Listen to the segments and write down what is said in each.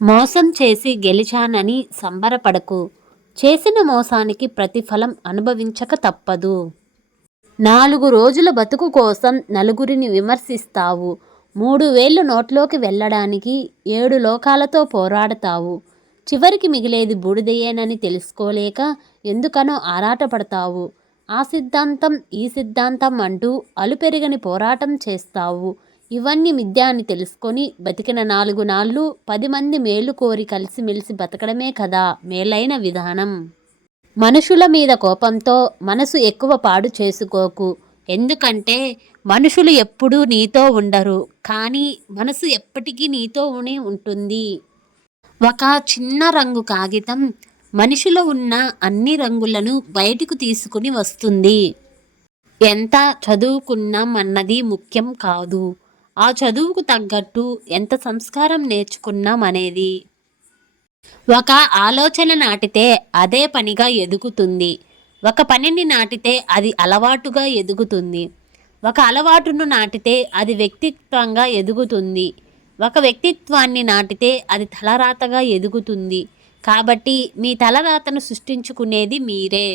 మోసం చేసి గెలిచానని సంబరపడకు. చేసిన మోసానికి ప్రతిఫలం అనుభవించక తప్పదు. 4 రోజుల బతుకు కోసం నలుగురిని విమర్శిస్తావు. 3 వేళ్ళు నోట్లోకి వెళ్ళడానికి 7 లోకాలతో పోరాడతావు. చివరికి మిగిలేది బూడిదయ్యేనని తెలుసుకోలేక ఎందుకనో ఆరాటపడతావు. ఆ సిద్ధాంతం ఈ సిద్ధాంతం అంటూ అలుపెరగని పోరాటం చేస్తావు. ఇవన్నీ మిథ్య అని తెలుసుకొని బతికిన 4 నాళ్ళు 10 మంది మేలు కోరి కలిసిమెలిసి బతకడమే కదా మేలైన విధానం. మనుషుల మీద కోపంతో మనసు ఎక్కువ పాడు చేసుకోకు. ఎందుకంటే మనుషులు ఎప్పుడూ నీతో ఉండరు, కానీ మనసు ఎప్పటికీ నీతోనే ఉంటుంది. ఒక చిన్న రంగు కాగితం మనిషిలో ఉన్న అన్ని రంగులను బయటకు తీసుకుని వస్తుంది. ఎంత చదువుకున్నాం అన్నది ముఖ్యం కాదు, ఆ చదువుకు తగ్గట్టు ఎంత సంస్కారం నేర్చుకున్నాం అనేది. ఒక ఆలోచన నాటితే అదే పనిగా ఎదుగుతుంది. ఒక పనిని నాటితే అది అలవాటుగా ఎదుగుతుంది. ఒక అలవాటును నాటితే అది వ్యక్తిత్వంగా ఎదుగుతుంది. ఒక వ్యక్తిత్వాన్ని నాటితే అది తలరాతగా ఎదుగుతుంది. కాబట్టి మీ తలరాతను సృష్టించుకునేది మీరే.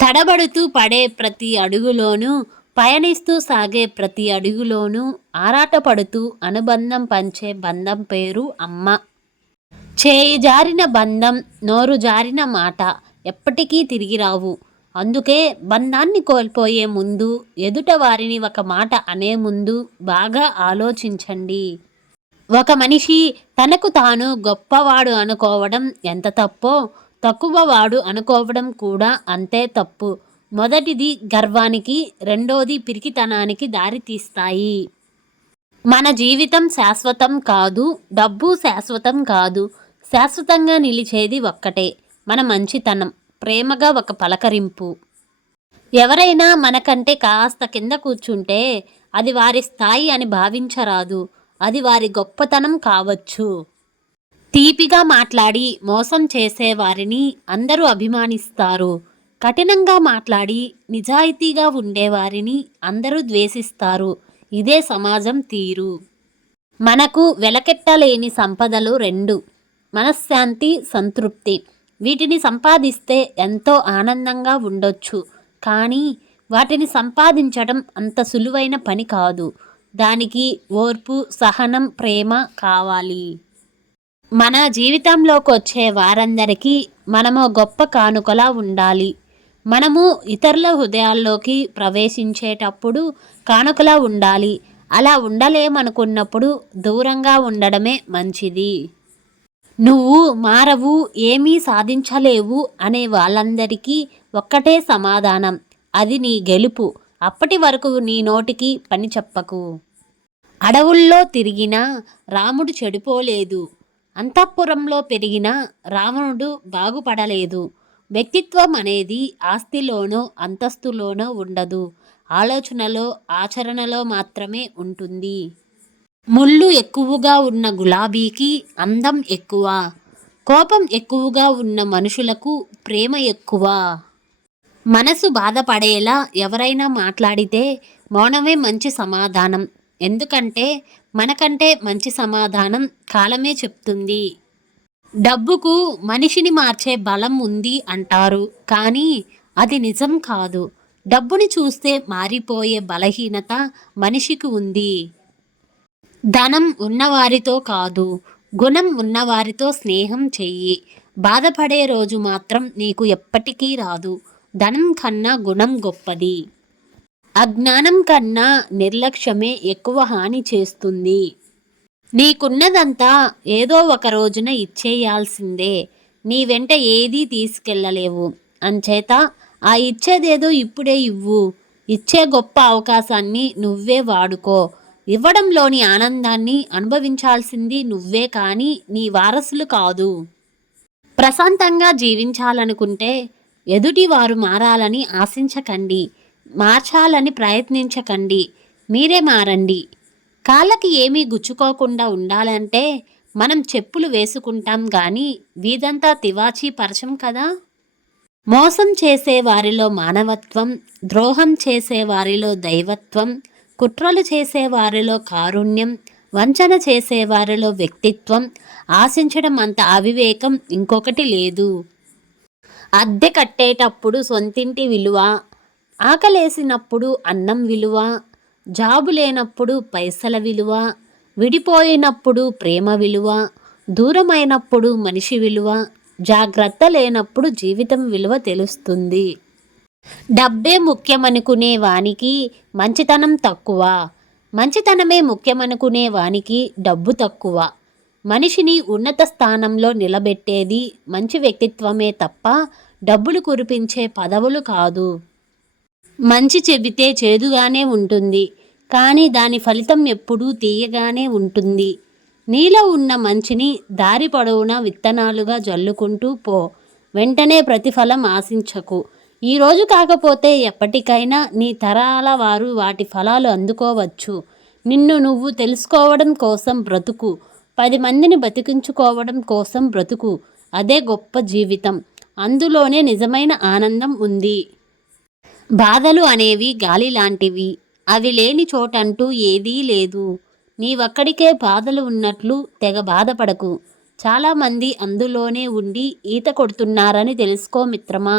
తడబడుతూ పడే ప్రతి అడుగులోనూ, పయనిస్తూ సాగే ప్రతి అడుగులోనూ ఆరాటపడుతూ అనుబంధం పంచే బంధం పేరు అమ్మ. చేయి జారిన బంధం, నోరు జారిన మాట ఎప్పటికీ తిరిగి రావు. అందుకే బంధాన్ని కోల్పోయే ముందు, ఎదుట వారిని ఒక మాట అనే ముందు బాగా ఆలోచించండి. ఒక మనిషి తనకు తాను గొప్పవాడు అనుకోవడం ఎంత తప్పో, తక్కువవాడు అనుకోవడం కూడా అంతే తప్పు. మొదటిది గర్వానికి, రెండోది పిరికితనానికి దారితీస్తాయి. మన జీవితం శాశ్వతం కాదు, డబ్బు శాశ్వతం కాదు. శాశ్వతంగా నిలిచేది ఒక్కటే, మన మంచితనం, ప్రేమగా ఒక పలకరింపు. ఎవరైనా మనకంటే కాస్త కింద కూర్చుంటే అది వారి స్థాయి అని భావించరాదు, అది వారి గొప్పతనం కావచ్చు. తీపిగా మాట్లాడి మోసం చేసేవారిని అందరూ అభిమానిస్తారు. కఠినంగా మాట్లాడి నిజాయితీగా ఉండేవారిని అందరూ ద్వేషిస్తారు. ఇదే సమాజం తీరు. మనకు వెలకెట్టలేని సంపదలు 2: మనశ్శాంతి, సంతృప్తి. వీటిని సంపాదిస్తే ఎంతో ఆనందంగా ఉండొచ్చు, కానీ వాటిని సంపాదించడం అంత సులువైన పని కాదు. దానికి ఓర్పు, సహనం, ప్రేమ కావాలి. మన జీవితంలోకి వచ్చే వారందరికీ మనము గొప్ప కానుకలా ఉండాలి. మనము ఇతరుల హృదయాల్లోకి ప్రవేశించేటప్పుడు కానుకలా ఉండాలి. అలా ఉండలేమనుకున్నప్పుడు దూరంగా ఉండడమే మంచిది. నువ్వు మారవు, ఏమీ సాధించలేవు అనే వాళ్ళందరికీ ఒక్కటే సమాధానం, అది నీ గెలుపు. అప్పటి వరకు నీ నోటికి పని చెప్పకు. అడవుల్లో తిరిగినా రాముడు చెడిపోలేదు, అంతఃపురంలో పెరిగిన రావణుడు బాగుపడలేదు. వ్యక్తిత్వం అనేది ఆస్తిలోనో అంతస్తులోనో ఉండదు, ఆలోచనలో, ఆచరణలో మాత్రమే ఉంటుంది. ముళ్ళు ఎక్కువగా ఉన్న గులాబీకి అందం ఎక్కువ, కోపం ఎక్కువగా ఉన్న మనుషులకు ప్రేమ ఎక్కువ. మనసు బాధపడేలా ఎవరైనా మాట్లాడితే మౌనమే మంచి సమాధానం. ఎందుకంటే మనకంటే మంచి సమాధానం కాలమే చెప్తుంది. డబ్బుకు మనిషిని మార్చే బలం ఉంది అంటారు, కానీ అది నిజం కాదు. డబ్బుని చూస్తే మారిపోయే బలహీనత మనిషికి ఉంది. ధనం ఉన్నవారితో కాదు, గుణం ఉన్నవారితో స్నేహం చెయ్యి. బాధపడే రోజు మాత్రం నీకు ఎప్పటికీ రాదు. ధనం కన్నా గుణం గొప్పది. అజ్ఞానం కన్నా నిర్లక్ష్యమే ఎక్కువ హాని చేస్తుంది. నీకున్నదంతా ఏదో ఒక రోజున ఇచ్చేయాల్సిందే. నీ వెంట ఏదీ తీసుకెళ్ళలేవు. అంచేత ఆ ఇచ్చేదేదో ఇప్పుడే ఇవ్వు. ఇచ్చే గొప్ప అవకాశాన్ని నువ్వే వాడుకో. ఇవ్వడంలోని ఆనందాన్ని అనుభవించాల్సింది నువ్వే, కానీ నీ వారసులు కాదు. ప్రశాంతంగా జీవించాలనుకుంటే ఎదుటి వారు మారాలని ఆశించకండి, మార్చాలని ప్రయత్నించకండి, మీరే మారండి. కాళ్ళకి ఏమీ గుచ్చుకోకుండా ఉండాలంటే మనం చెప్పులు వేసుకుంటాం, కానీ వీధంతా తివాచీ పరచం కదా. మోసం చేసే వారిలో మానవత్వం, ద్రోహం చేసే వారిలో దైవత్వం, కుట్రలు చేసే వారిలో కారుణ్యం, వంచన చేసేవారిలో వ్యక్తిత్వం, ఆశించడం అంత అవివేకం ఇంకొకటి లేదు. అద్దె కట్టేటప్పుడు సొంతింటి విలువ, ఆకలేసినప్పుడు అన్నం విలువ, జాబు లేనప్పుడు పైసల విలువ, విడిపోయినప్పుడు ప్రేమ విలువ, దూరమైనప్పుడు మనిషి విలువ, జాగ్రత్త లేనప్పుడు జీవితం విలువ తెలుస్తుంది. డబ్బే ముఖ్యమనుకునే వానికి మంచితనం తక్కువ, మంచితనమే ముఖ్యమనుకునే వానికి డబ్బు తక్కువ. మనిషిని ఉన్నత స్థానంలో నిలబెట్టేది మంచి వ్యక్తిత్వమే తప్ప డబ్బులు కురిపించే పదవులు కాదు. మంచి చెబితే చేదుగానే ఉంటుంది, కానీ దాని ఫలితం ఎప్పుడూ తీయగానే ఉంటుంది. నీలో ఉన్న మంచిని దారి పొడవునా విత్తనాలుగా జల్లుకుంటూ పో. వెంటనే ప్రతిఫలం ఆశించకు. ఈరోజు కాకపోతే ఎప్పటికైనా నీ తరాల వారు వాటి ఫలాలు అందుకోవచ్చు. నిన్ను నువ్వు తెలుసుకోవడం కోసం బ్రతుకు. 10 మందిని బతికించుకోవడం కోసం బ్రతుకు. అదే గొప్ప జీవితం. అందులోనే నిజమైన ఆనందం ఉంది. బాధలు అనేవి గాలి లాంటివి. అవి లేని చోటంటూ ఏదీ లేదు. నీ ఒక్కడికే బాధలు ఉన్నట్లు తెగ బాధపడకు. చాలామంది అందులోనే ఉండి ఈత కొడుతున్నారని తెలుసుకో మిత్రమా.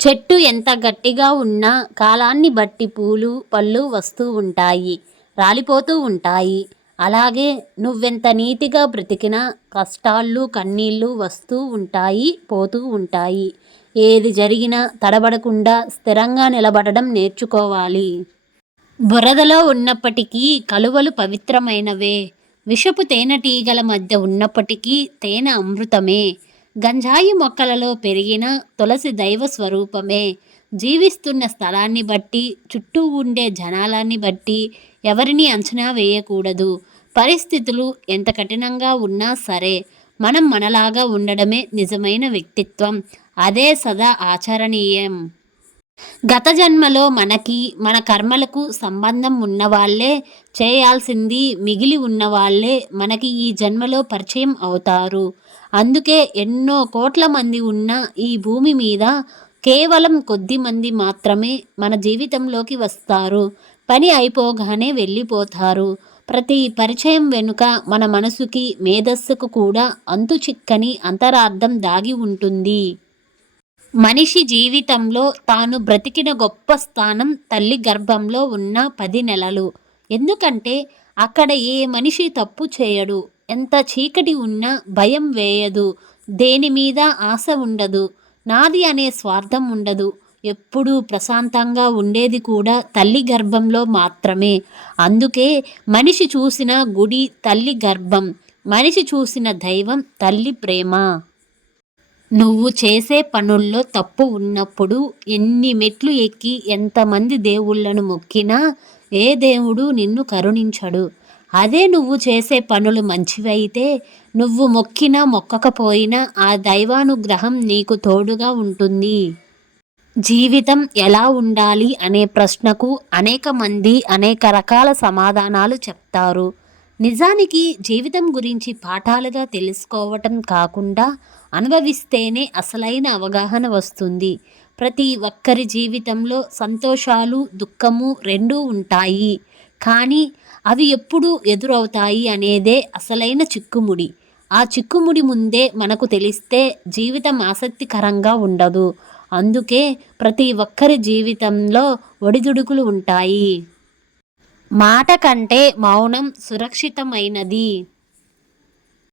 చెట్టు ఎంత గట్టిగా ఉన్నా కాలాన్ని బట్టి పూలు పళ్ళు వస్తూ ఉంటాయి, రాలిపోతూ ఉంటాయి. అలాగే నువ్వెంత నీతిగా బ్రతికినా కష్టాలు కన్నీళ్ళు వస్తూ ఉంటాయి, పోతూ ఉంటాయి. ఏది జరిగినా తడబడకుండా స్థిరంగా నిలబడడం నేర్చుకోవాలి. బురదలో ఉన్నప్పటికీ కలువలు పవిత్రమైనవే. విషపు తేనెటీగల మధ్య ఉన్నప్పటికీ తేనె అమృతమే. గంజాయి మొక్కలలో పెరిగిన తులసి దైవ స్వరూపమే. జీవిస్తున్న స్థలాన్ని బట్టి, చుట్టూ ఉండే జనాలని బట్టి ఎవరిని అంచనా వేయకూడదు. పరిస్థితులు ఎంత కఠినంగా ఉన్నా సరే మనం మనలాగా ఉండడమే నిజమైన వ్యక్తిత్వం. అదే సదా ఆచరణీయం. గత జన్మలో మనకి మన కర్మలకు సంబంధం ఉన్నవాళ్లే చేయాల్సింది మిగిలి ఉన్నవాళ్లే మనకి ఈ జన్మలో పరిచయం అవుతారు. అందుకే ఎన్నో కోట్ల మంది ఉన్న ఈ భూమి మీద కేవలం కొద్ది మంది మాత్రమే మన జీవితంలోకి వస్తారు. పని అయిపోగానే వెళ్ళిపోతారు. ప్రతి పరిచయం వెనుక మన మనసుకి మేధస్సుకు కూడా అంతు చిక్కని అంతరార్థం దాగి ఉంటుంది. మనిషి జీవితంలో తాను బ్రతికిన గొప్ప స్థానం తల్లి గర్భంలో ఉన్న 10 నెలలు. ఎందుకంటే అక్కడ ఏ మనిషి తప్పు చేయడు. ఎంత చీకటి ఉన్నా భయం వేయదు. దేని మీద ఆశ ఉండదు. నాది అనే స్వార్థం ఉండదు. ఎప్పుడూ ప్రశాంతంగా ఉండేది కూడా తల్లి గర్భంలో మాత్రమే. అందుకే మనిషి చూసిన గుడి తల్లి గర్భం, మనిషి చూసిన దైవం తల్లి ప్రేమ. నువ్వు చేసే పనుల్లో తప్పు ఉన్నప్పుడు ఎన్ని మెట్లు ఎక్కి ఎంతమంది దేవుళ్లను మొక్కినా ఏ దేవుడు నిన్ను కరుణించడు. అదే నువ్వు చేసే పనులు మంచివైతే నువ్వు మొక్కినా మొక్కకపోయినా ఆ దైవానుగ్రహం నీకు తోడుగా ఉంటుంది. జీవితం ఎలా ఉండాలి అనే ప్రశ్నకు అనేక మంది అనేక రకాల సమాధానాలు చెప్తారు. నిజానికి జీవితం గురించి పాఠాలుగా తెలుసుకోవటం కాకుండా అనుభవిస్తేనే అసలైన అవగాహన వస్తుంది. ప్రతి ఒక్కరి జీవితంలో సంతోషాలు దుఃఖము రెండూ ఉంటాయి. కానీ అవి ఎప్పుడు ఎదురవుతాయి అనేదే అసలైన చిక్కుముడి. ఆ చిక్కుముడి ముందే మనకు తెలిస్తే జీవితం ఆసక్తికరంగా ఉండదు. అందుకే ప్రతి ఒక్కరి జీవితంలో ఒడిదుడుకులు ఉంటాయి. మాట కంటే మౌనం సురక్షితమైనది.